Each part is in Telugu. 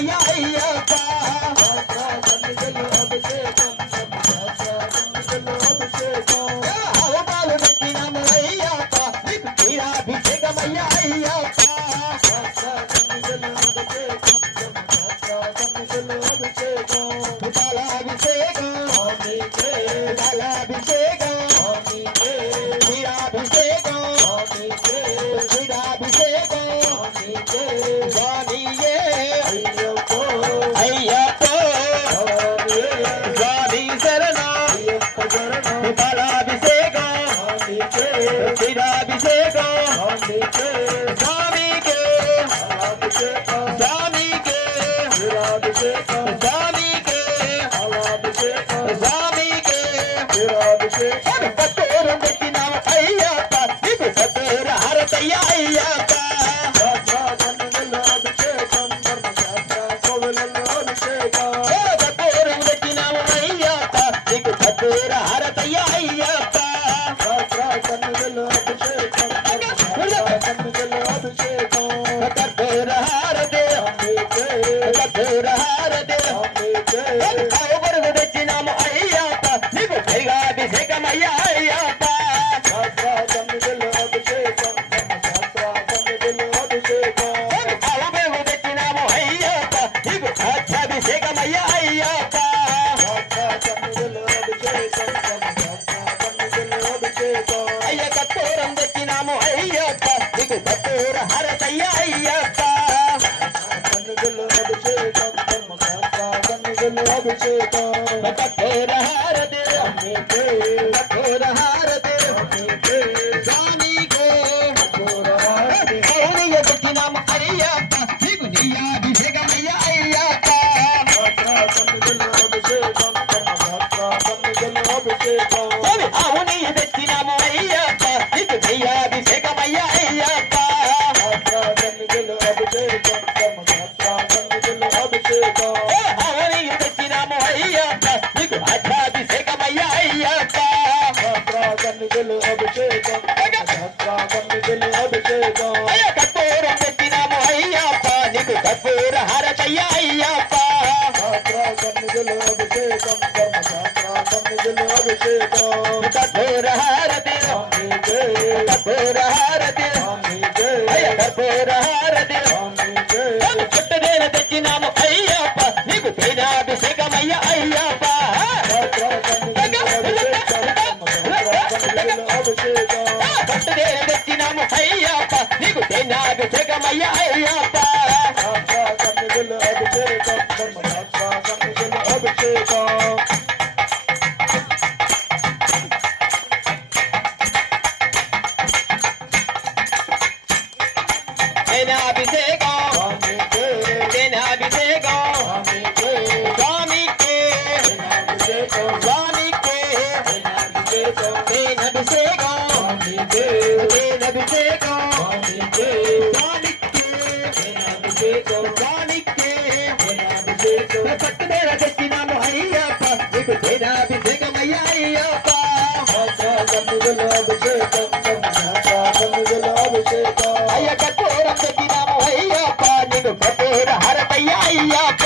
అయ్యా అయ్యప్ప అవమాలు పెట్టినాము అయ్యప్ప నీకు క్షీరాభిషేకం అయ్యా అయ్యప్ప బాలాభిషేకం బాలాభిషేకం క్షీరాభిషేకం క్షీరాభిషేకం స్వామియే అయ్యప్ప స్వామి శరణం బాలాభిషేకం క్షీరాభిషేకం స్వామికే స్వామికే స్వామికే స్వామికే కత్తూరు పెట్టినాము అయ్యప్ప నీకు కత్తూర హరతయ్య అయ్యప్ప కత్తూరు పెట్టినాము అయ్యప్ప నీకు కత్తూర హరతయ్య అయ్యప్ప కత్తూర హారతే కత్తూర హారతే తెచ్చినాము అయ్యప్ప నీకు దైవాభిషేకం అయ్యా అయ్యప్ప తెచ్చినాము అయ్యప్ప నీకు సాక్షాభిషేకం అయ్యా అయ్యప్ప అయ్య కత్తూరం తెచ్చినాము అయ్యప్ప నీకు కత్తూర హరతయ్య అయ్యప్ప కత్తూర హారతే కత్తూర హారతే స్వామికే గౌరీయ తెచ్చినాము అయ్యప్ప నీకు నెయ్యాభిషేకం అయ్యా అయ్యప్ప అవునయ్య తెచ్చినాము అయ్యప్ప నీకు నెయ్యాభిషేకం అయ్యా అయ్యప్ప అవునయ్య తెచ్చినాము అయ్యప్ప నీకు అధ్యాభిషేకం అయ్యా అయ్యప్ప అయ్య కత్తూరం తెచ్చినాము అయ్యప్ప నీకు కర్పూర హరతయ్య అయ్యప్ప కర్పూర హారతి కర్పూర హారతి అయ్య కర్పూర హారతి చుట్టదేన తెచ్చినాము అయ్యప్ప నీకు తేనాభిషేకం అయ్యా అయ్యప్ప చుట్టదేన తెచ్చినాము అయ్యప్ప నీకు తేనాభిషేకం అయ్యా అయ్యప్ప తేనాభిషేకం తేనాభిషేకం స్వామికే స్వామికే తేనాభిషేకం తేనాభిషేకం స్వామికే పట్టుదేర తెచ్చినాము అయ్యప్ప నీకు తేనాభిషేకం అయ్యా అయ్యప్ప అయ్య కత్తూరం తెచ్చినాము అయ్యప్ప నీకు కత్తూర హరతయ్య అయ్యప్ప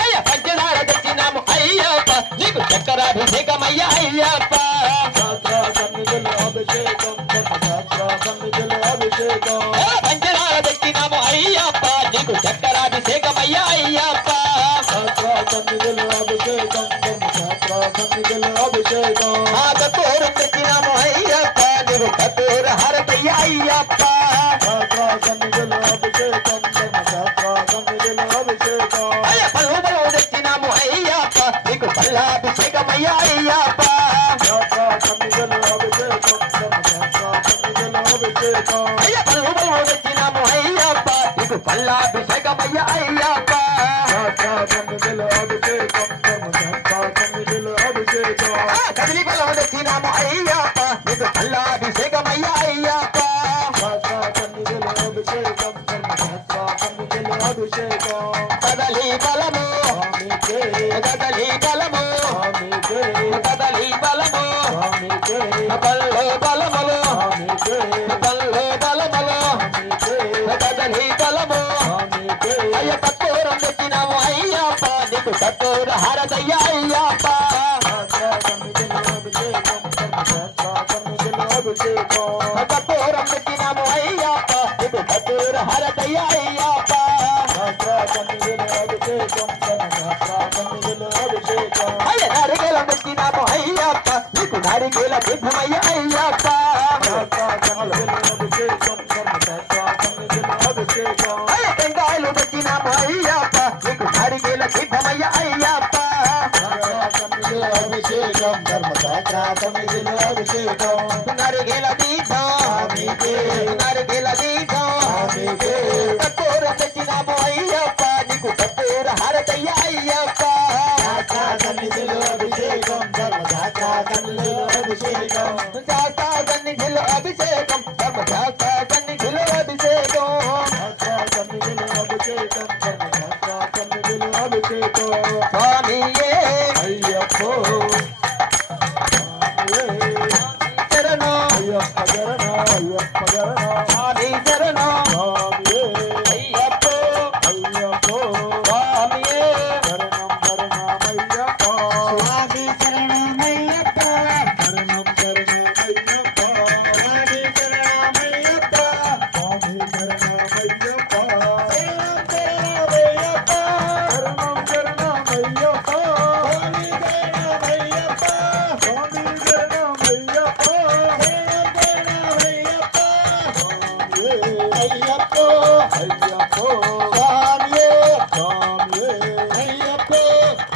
అయ్య పంచదార తెచ్చినాము అయ్యప్ప నీకు చక్కరాభిషేకం అయ్యా అయ్యప్ప పంచదార తెచ్చినాము అయ్యప్ప నీకు చక్కరాభిషేకం అయ్యా అయ్యప్ప కత్తూరం తెచ్చినాము అయ్యప్ప నీకు కత్తూర హరతయ్య అయ్యప్ప అయ్య పలుబలు తెచ్చినాము అయ్యప్ప నీకు పల్లాభిషేకం అయ్యా అయ్యప్ప అయ్య పలుబలు తెచ్చినాము అయ్యప్ప నీకు పల్లాభిషేకం అయ్యా అయ్యప్ప కదిలి బలం తెచ్చినాము అయ్యప్ప నీకు పల్లాభిషేకం అయ్యా అయ్యప్ప కదలి బలము కదలి బలము కదలి బలము బల్లో బలములు బల్లో బలములు కదలి బలము అయ్య కత్తూరం పెట్టినాము అయ్యప్ప నీకు కత్తూర హరదయ్య అయ్యప్ప కత్తూరం పెట్టినాము అయ్యప్ప నీకు కత్తూర హరదయ్య అయ్యప్ప అయ్య నరిగేల పెట్టినాము అయ్యప్ప నీకు నరిగేల సిద్ధమయ్య అయ్యప్ప అయ్య టెంకాయలు పెట్టినాము అయ్యప్ప నీకు నరిగేల సిద్ధమయ్య అయ్యప్ప అభిషేకం ధర్మశాస్త్రాభిషేకం నరిగేల దీపం నరిగేల దీపం కత్తూర పెట్టినాము అయ్యప్ప నీకు కత్తూర హరదయ్య అయ్యప్ప సన్నిధిలో అభిషేకం ధర్మశాస్త్రాభిషేకం శాస్త్ర సన్నిధిలో అభిషేకం ధర్మశాస్త్ర సన్నిధిలో అభిషేకం సన్నిధిలో అభిషేకం ధర్మశాస్త్రాభిషేకం అభిషేకం స్వామియే అయ్యప్పో శరణం అయ్యప్ప శరణం అయ్యప్ప శరణం స్వామి శరణం స్వామియే అయ్యప్పో అయ్యప్పో స్వామియే శరణం శరణమయ్యప్ప స్వామి శరణమయ్యప్ప శరణం శరణమయ్యప్ప స్వామి శరణమయ్యప్ప స్వామి శరణమయ్యప్ప శరణం శరణమయ్యప్ప శరణం శరణమయ్యప్ప స్వామి శరణమయ్యప్ప స్వామి శరణమయ్యప్ప అయ్యప్పో అయ్యప్పో స్వామియే స్వామియే అయ్యప్పో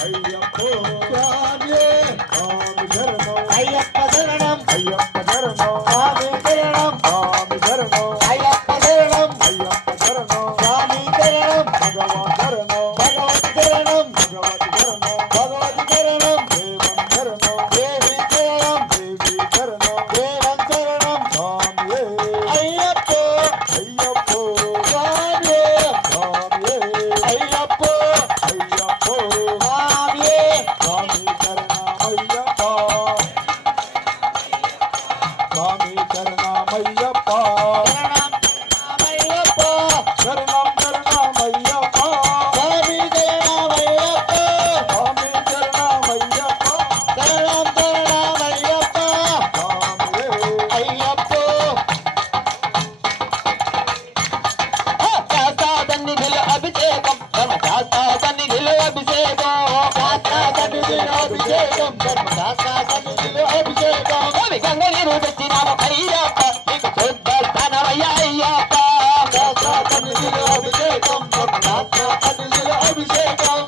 అయ్యప్పో స్వామియే స్వామి శరణం అయ్యప్ప శరణం అయ్యప్ప శరణం స్వామి శరణం స్వామి శరణం అయ్యప్ప శరణం అయ్యప్ప శరణం స్వామి శరణం భగవాన్ శరణం భగవతి శరణం భగవతి శరణం భగవతి శరణం దేవం శరణం దేవి శరణం దేవి శరణం దేవం శరణం స్వామియే అయ్యప్పో అయ్యప్పో స్వామియే స్వామియే అయ్యప్పో అయ్యప్పో స్వామియే స్వామి శరణమయ్యప్ప స్వామి శరణమయ్యప్ప శరణం అయ్యప్ప శరణం శరణమయ్యప్ప స్వామి శరణమయ్యప్ప స్వామి శరణమయ్యప్ప శరణం శరణమయ్యప్ప స్వామియే అయ్యప్పో శాస్త్ర సన్నిధిలో అభిషేకం ధర్మశాస్త్ర సన్నిధిలో అభిషేకం శాస్త్ర సన్నిధిలో అభిషేకం ధర్మశాస్త్ర సన్నిధిలో అభిషేకం అవి గంగనీరు తెచ్చినాము అయ్యప్ప నీకు శుద్ధ స్థానమయ్య అయ్యప్ప శాస్త్ర సన్నిధిలో అభిషేకం ధర్మశాస్త్ర సన్నిధిలో అభిషేకం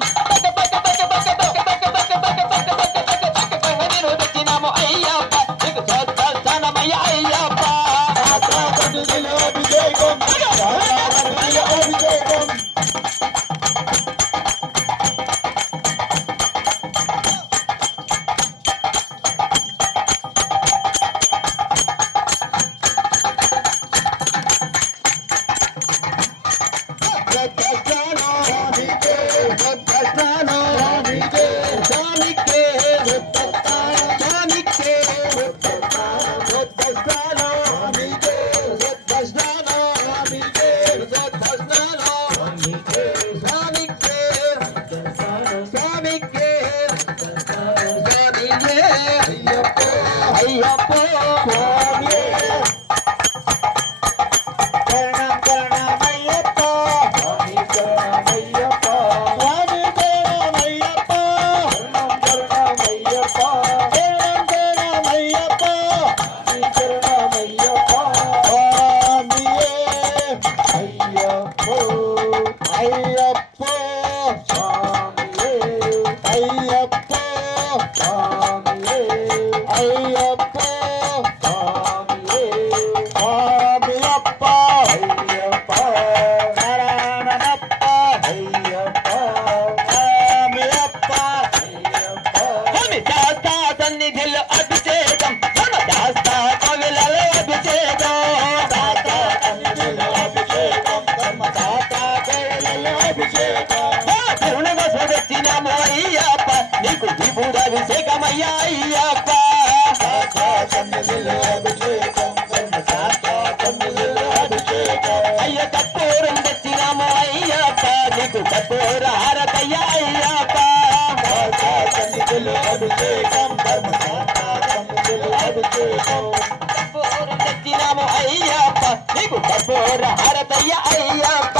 గంగనీరు తెచ్చినాము అయ్యప్ప నీకు శుద్ధ స్థానమయ్య అయ్యప్ప శాస్త్ర సన్నిధిలో అభిషేకం సన్నిధిలో అభిషేకం తెచ్చినామయ్యా అయ్యప్ప అయ్య కర్పూరం తెచ్చినాము అయ్యప్ప నీకు కర్పూర హారతయ్యా అయ్యప్ప కర్పూరం తెచ్చినాము అయ్యప్ప నీకు కర్పూర హారతయ్య అయ్యప్ప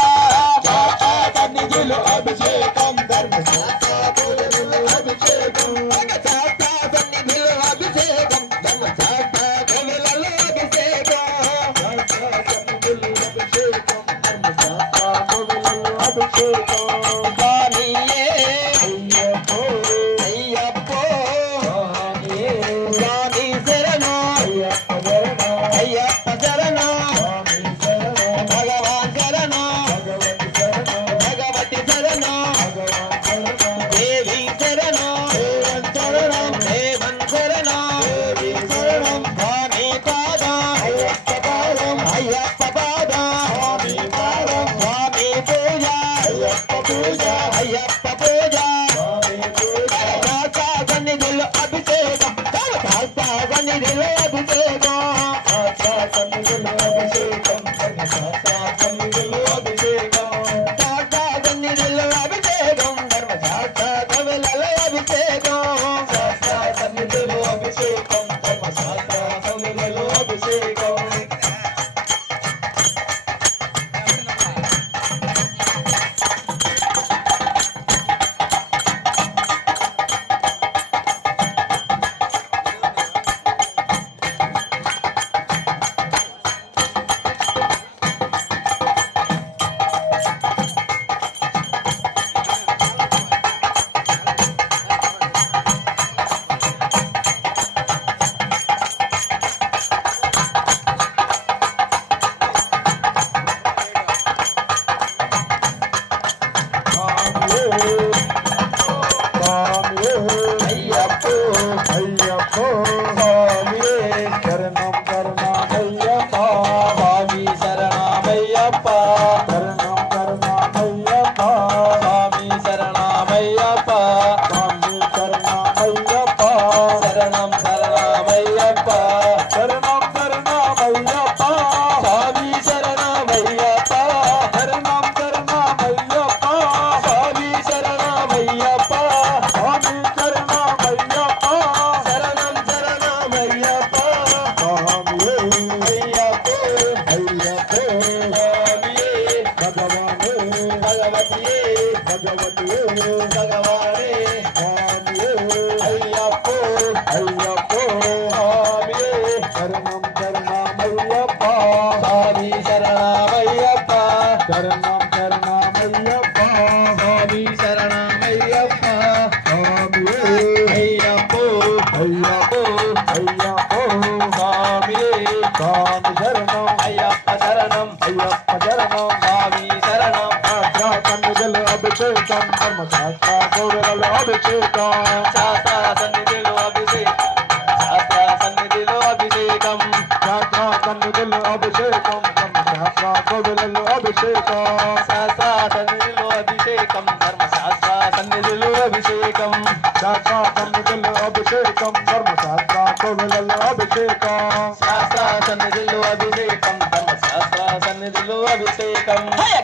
అభిషేకం ధర్మ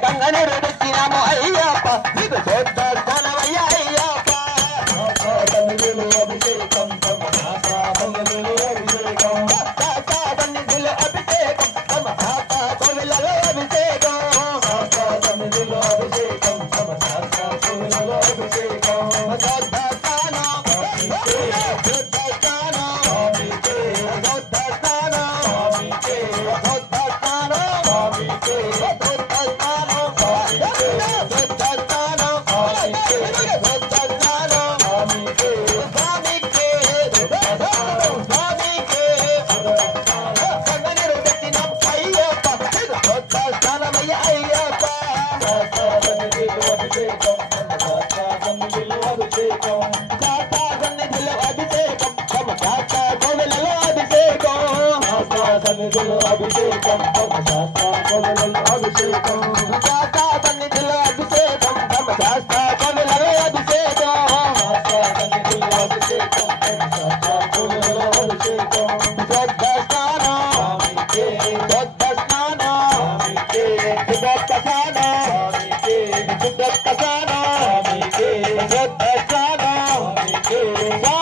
గంగనీరు తెచ్చినాము అయ్యప్ప నీకు చూద్దానవయ్యా అయ్యప్ప అభిషేకం అభిషేకం అభిషేకం స్వామి